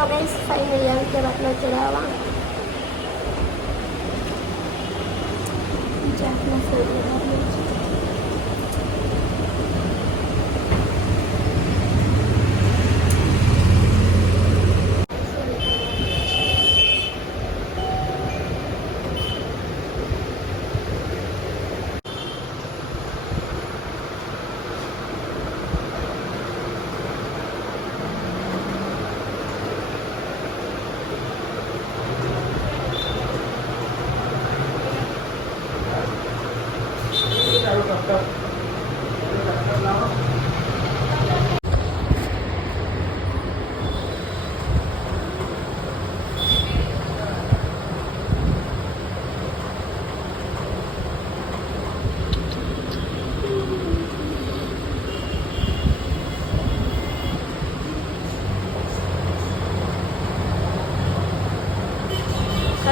So guys finally આવી ગયા બાટલો ચડાવવા જાતના ફોટો બનાવ્યો છે.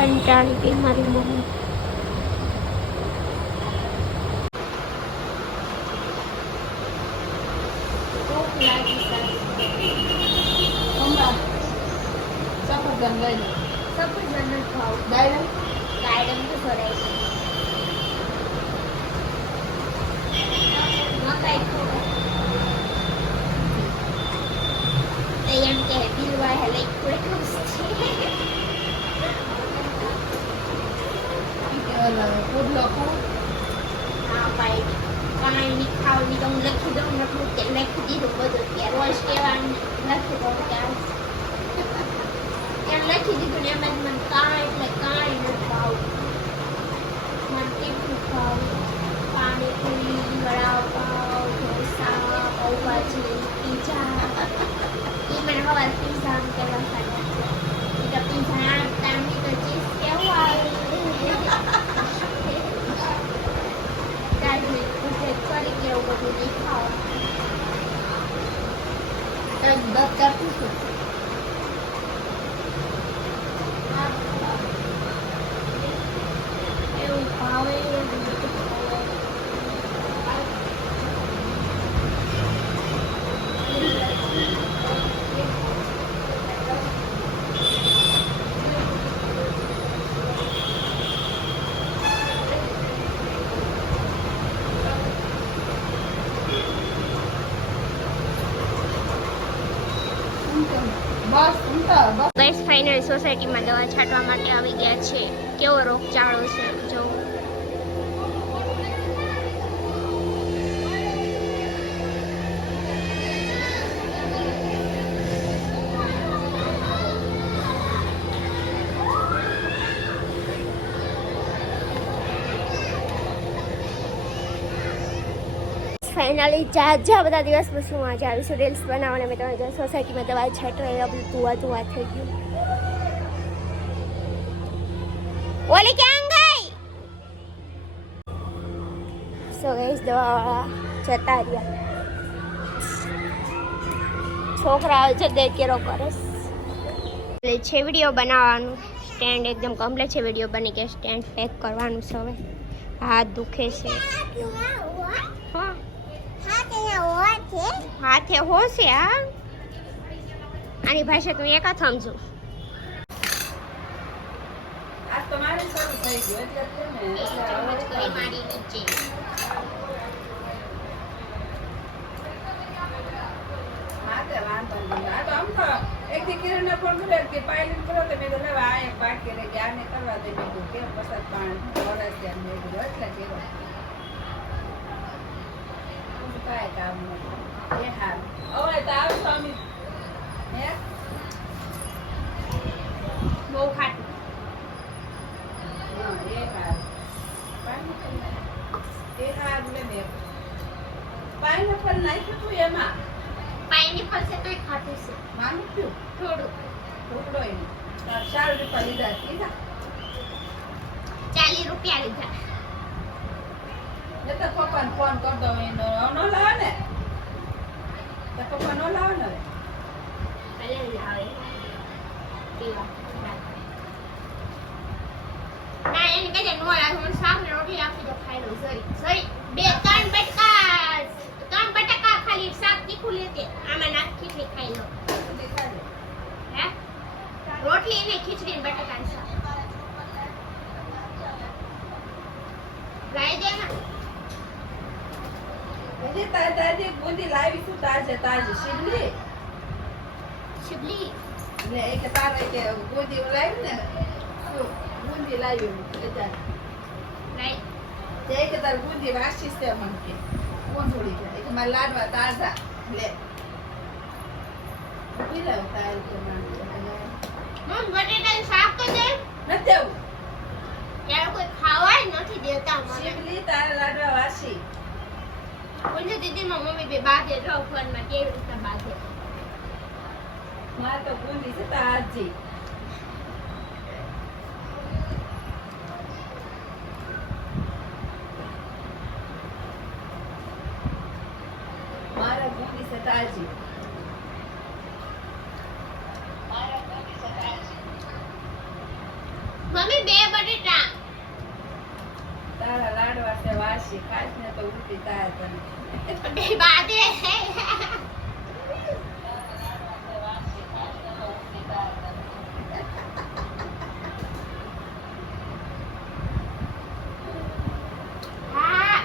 કંટાળી ગઈ મારી મમ્મી. એમ કે દિલવાય હલે કાંઈ નહીં ખાવાની તો હું લખી દઉં લખી દીધું બધું ત્યાં રોજ કહેવાનું લખી દઉં ત્યાં લખી દીધું ને એમ જ મને કાંઈ એટલે કાંઈ નથી ખાવું. મને તીખું ખાવું, પાણીપુરી, વડાપાવ, ઢોસા, પાઉંભાજી, પીઝા. એ મને હવે પીઝા કેવા ખાતા છે. પીઝા આણતાની તો ચીઝ કેવું આવે કરી કેવું બધું નહીં ખાવા દસ કરતું છું. એવું ભાવે ગાઈસ ફાઇનલ સોસાયટીમાં દવા છાંટવા માટે આવી ગયા છે. કેવો રોગચાળો છે જો. ફાઇનલી જા બધા દિવસ પછી હું આજે આવીશું રીલ્સ બનાવવાને. મેં તમારી સોસાયટીમાં દવા છાંટવા એ બધું ધુઆ થઈ ગયું. ઓલી ક્યાં ગઈ? સો ગાઈસ દવાવાળા જતા રહ્યા. છોકરા જતે કેરો કરે છે. વિડીયો બનાવવાનું સ્ટેન્ડ એકદમ કમ્પ્લીટ છે. વિડીયો બની ગયા. સ્ટેન્ડ પેક કરવાનું છે. હવે હાથ દુખે છે. હા હાથે હોશે. હા આની ભાષા તું એક જ સમજુ. બહુ ખાટું પાઇનેપલ નાખ્યું તું એમાં. પાઇનેપલ છે તો ખાટું છે. માનું થયું થોડું ટુકડો એનો 4 રૂપિયા લીધા. 40 રૂપિયા લીધા. તો પપ્પાને ફોન કર દો. એનો નો લાવે ને તો પપ્પા નો લાવે ને પહેલે લાવે પીવા ના એને કહે નો લાવે. હું સામે રોટલી આપી દો ખાઈ લો. સરી 2-3 બટાકા ખાલી શાક તીખું લેતે આમાં નાખી ખાઈ લો. હે રોટલી ને ખીચડી ને બટાકાનું શાક. રાઈ દે ને. હજી તાજી બુંદી લાવી છું તાજી શીબલી શિબલી ને એક તારે કે બુંદી લાવી ને શું બુંદી લાવી એટલે રાઈ. તે કે તાર બુંદી વાસી છે મન કે કોણ થોડી જાય કે મારા લાડવા તાજા લે ઉભી રહો તારી કે મમ બટેટાનું શાક તો દે. નથી દેવું ત્યારે કોઈ ખાવાય નથી દેતા મને. શીબલી તારા લાડવા વાસી ઓલી દીદી માં મમ્મી બે બાધે જો ફોનમાં કેવી રીતે બાધે. મારે તો બુંદી છે તાજી મારા બુંદી છે તાજી મમ્મી બે બટેટા. તારા લાડવા છે વાસી ખાસ ને તો ઉઠી તાર તને બે બાધે. હા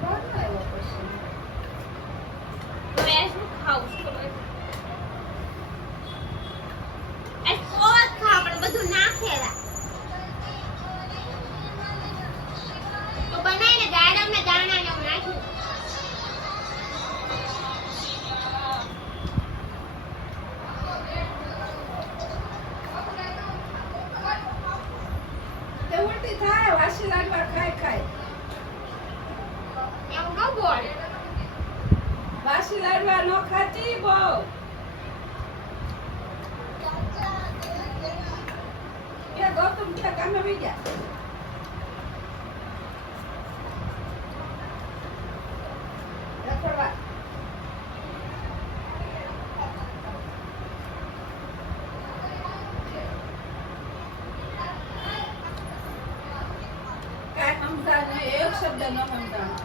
કોણ આવ્યો પછી હવે શું ખાવું છે ખબર? આ કોસ ખા પણ બધું નાખેલા. તો બનાવીને દાડમ ને દાણા ને એવું નાખ્યું. તે ઉલટી થાય વાસી લાડવા ખાય એવું ન બોલ. વાસી લાડવા નો ખાતી બહુ કે ગૌતમ કે કામે આવી ગયા રખડવા કાંઈ સમજા નહીં એક શબ્દ ન સમજાણો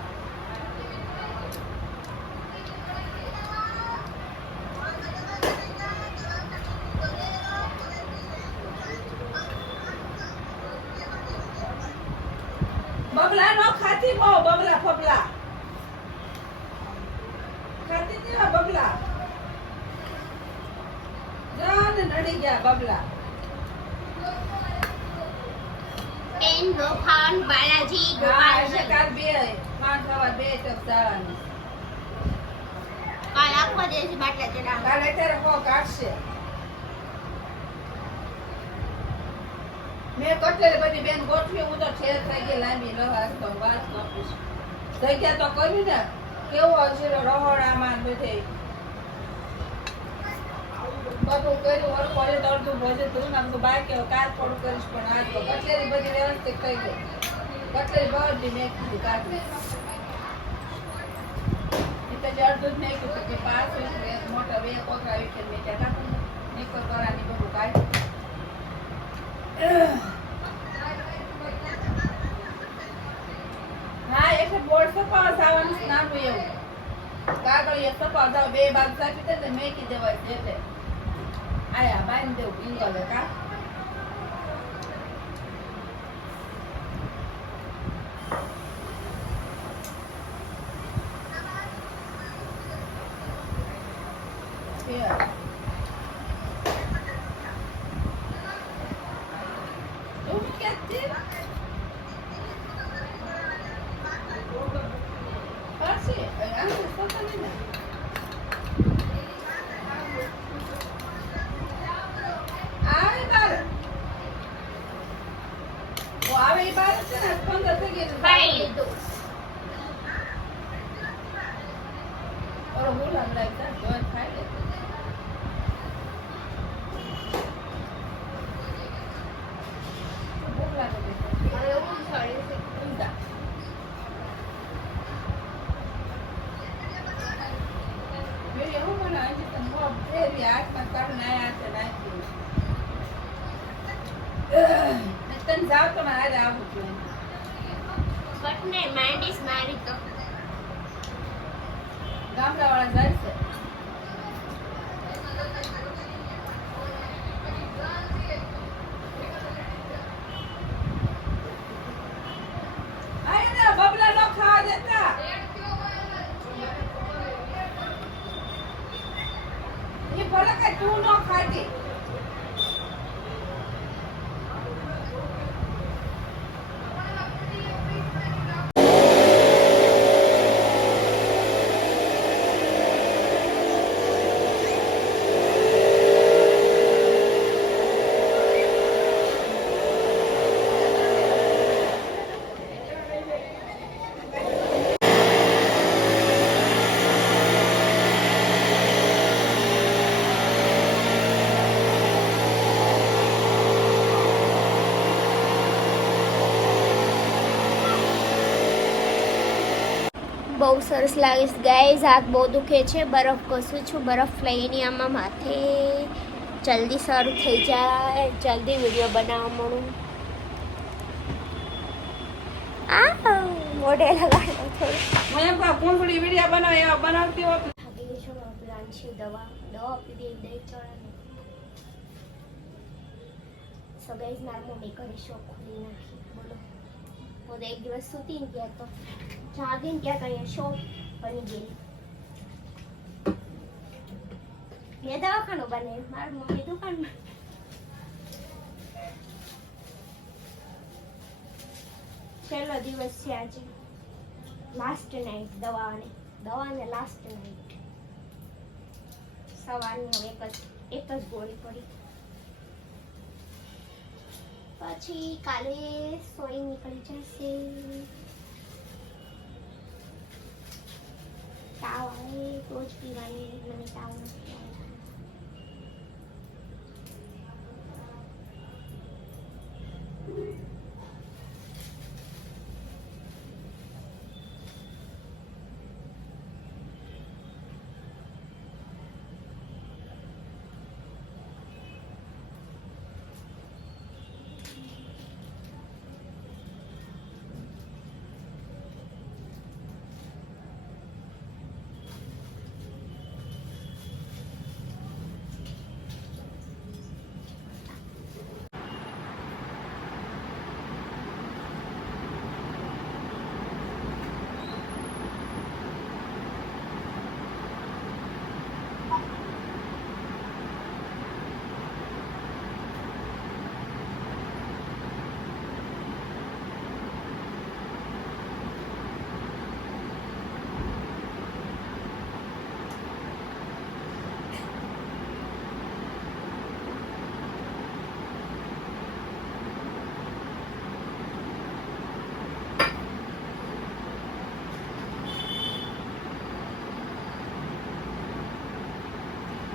બબલા નો ખાતી બહુ બબલા ફબલા ખાતી નહીં બબલા જાન નડી ગયા બબલા પેન નો ખાવાનું બાલાજી હા ગોપાલ. એટલે કાલ બે પાંચ સવા બે ચોક જવાનું કાલ આખો દિવસ બાટલા ચડાવવા. કાલે અત્યારે કો કાઢશે મેં કટલેલી બધી બેન ગોઠવી હું તો ઠેર થઈ ગઈ લાંબી લહાસ તો વાત કપીશ જગ્યા તો કરી ને કેવું હશે રહોડામાં બધે બધું કર્યું વરખોડે તો અડધું ભોજન તું નામ તો બાકી કાચ થોડું કરીશ પણ આજ તો કટલેરી બધી વ્યવસ્થિત થઈ ગઈ કટલેરી બધી મેં કીધું કાઢી એટલે જે અડધું જ નહીં કીધું કે 5 વર્ષ મોટા બે કોથળા આવી કે મેં ત્યાં કાઢું નીકળ કરાની બધું કાઢ્યું હા એટલે બોર્ડ સપાવા જવાનું છે નાનું એવું કાગળિયા સપાવા જાવ બે ભાગ સાચી દે ને મેકી દેવાય છે એટલે આયા બાંધી દેવું ઇંગલે કા તું ક્યાંથી પાછી આને સતા નહીં ને આવે બાર ઓ આવે ઈ બાર છે ને 15 થઈ ગઈ ખાઈ લીધું. ઓર હું લંડાઈ તા જોઈ ખાઈ લે ભૂખ લાગે છે હવે ઊંઘ ચડી છે. ઊંધા મેં એવું મને આજે તો મોં ફેરવી હાથમાં કાઢીને આયા હાથે નાખી દીધું. તને જાવ તો મારે આજે આવું જોઈએ બટને માંડીશ મારી તો. ગામડાવાળા જાય છે ભલે કઈ તું ન ખાતી. બહુ સરસ લાગે છે ગાઈઝ. હાથ બહુ દુખે છે. બરફ ઘસું છું. બરફ લઈને આમાં માથે જલ્દી સારું થઈ જાય, જલ્દી વિડીયો બનાવવા મળું. આ મોઢે લગાડો થોડું. હું એમ કહું પૂંછડી વિડીયો બનાવે એવા બનાવતી હોત ને. ભાગી છો પ્લાન છે. દવા આપી દે દહીં ચડાને. સો ગાઈઝ મારા મમ્મી કરી શોખ ખોલી નાખી. બોલો હું એક દિવસ સૂતી ને ગયા તો જાગીને ક્યાં કહીએ શોપ બની ગયેલી. મેં દવાખાનું બને મારી મમ્મી દુકાનમાં. છેલ્લો દિવસ છે આજે. લાસ્ટ નાઇટ દવાને લાસ્ટ નાઇટ. સવારની એક જ ગોળી પડી. પછી કાલે સોઈ નીકળી જશે. તાવ આવે રોજ પીવાની. મને તાવ નથી આવતો.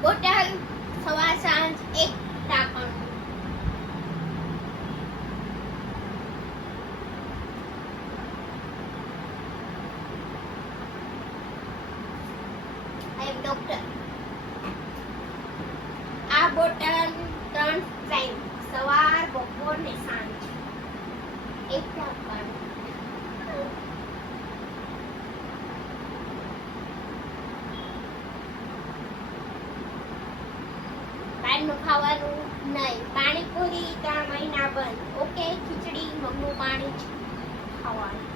બોટલ સવાર સાંજ એક ટાંકણ. ડોક્ટર આ બોટલ 3 ટાઈમ સવાર બપોર ને સાંજ એક ટાંકણ. ખાવાનું નહીં. પાણીપુરી 3 મહિના બંધ. ઓકે ખીચડી મગનું પાણી જ ખાવાનું.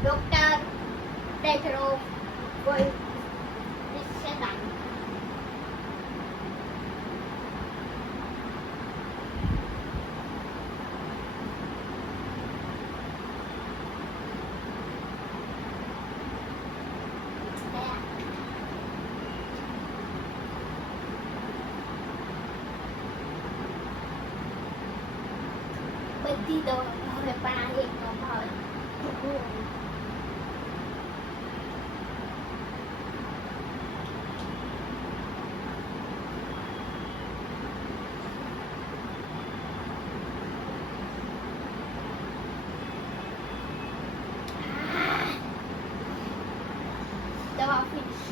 ડોક્ટર ડેથરો કોઈ શેતાન. બધી દવા હવે પણ આ એક નો ભાવે. દવા ફિનિશ.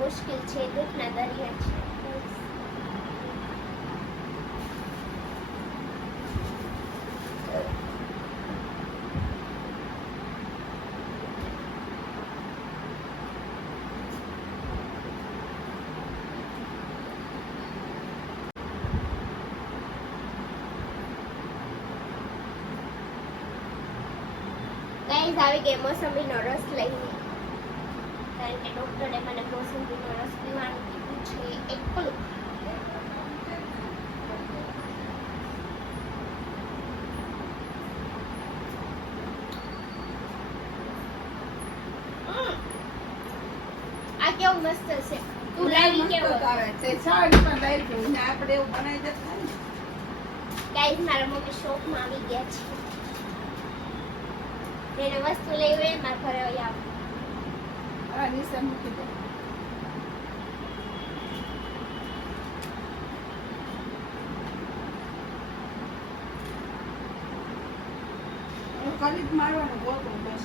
મુશ્કેલ છે. દુઃખના દરિયા છે. ગાઈઝ આવી ગઈ મોસંબીનો રસ લઈને, કારણ કે ડોક્ટરે મને મોસંબીનો રસ પીવાનું કીધું છે એકલું. આ કેવું મસ્ત છે. તું લાવી મસ્ત કેવો? આવે તે છાણમાં લઈ ગયું ને આપણે એવું બનાવી દેતા ને. ગાઈઝ મારા મમ્મી શોપમાં આવી ગયા છે. જેને વસ્તુ લેવી હોય એ મારા ઘરે આવી આવો. આ નીચે મૂકી દે. હું કરી જ મારવાનું ગોતું બસ.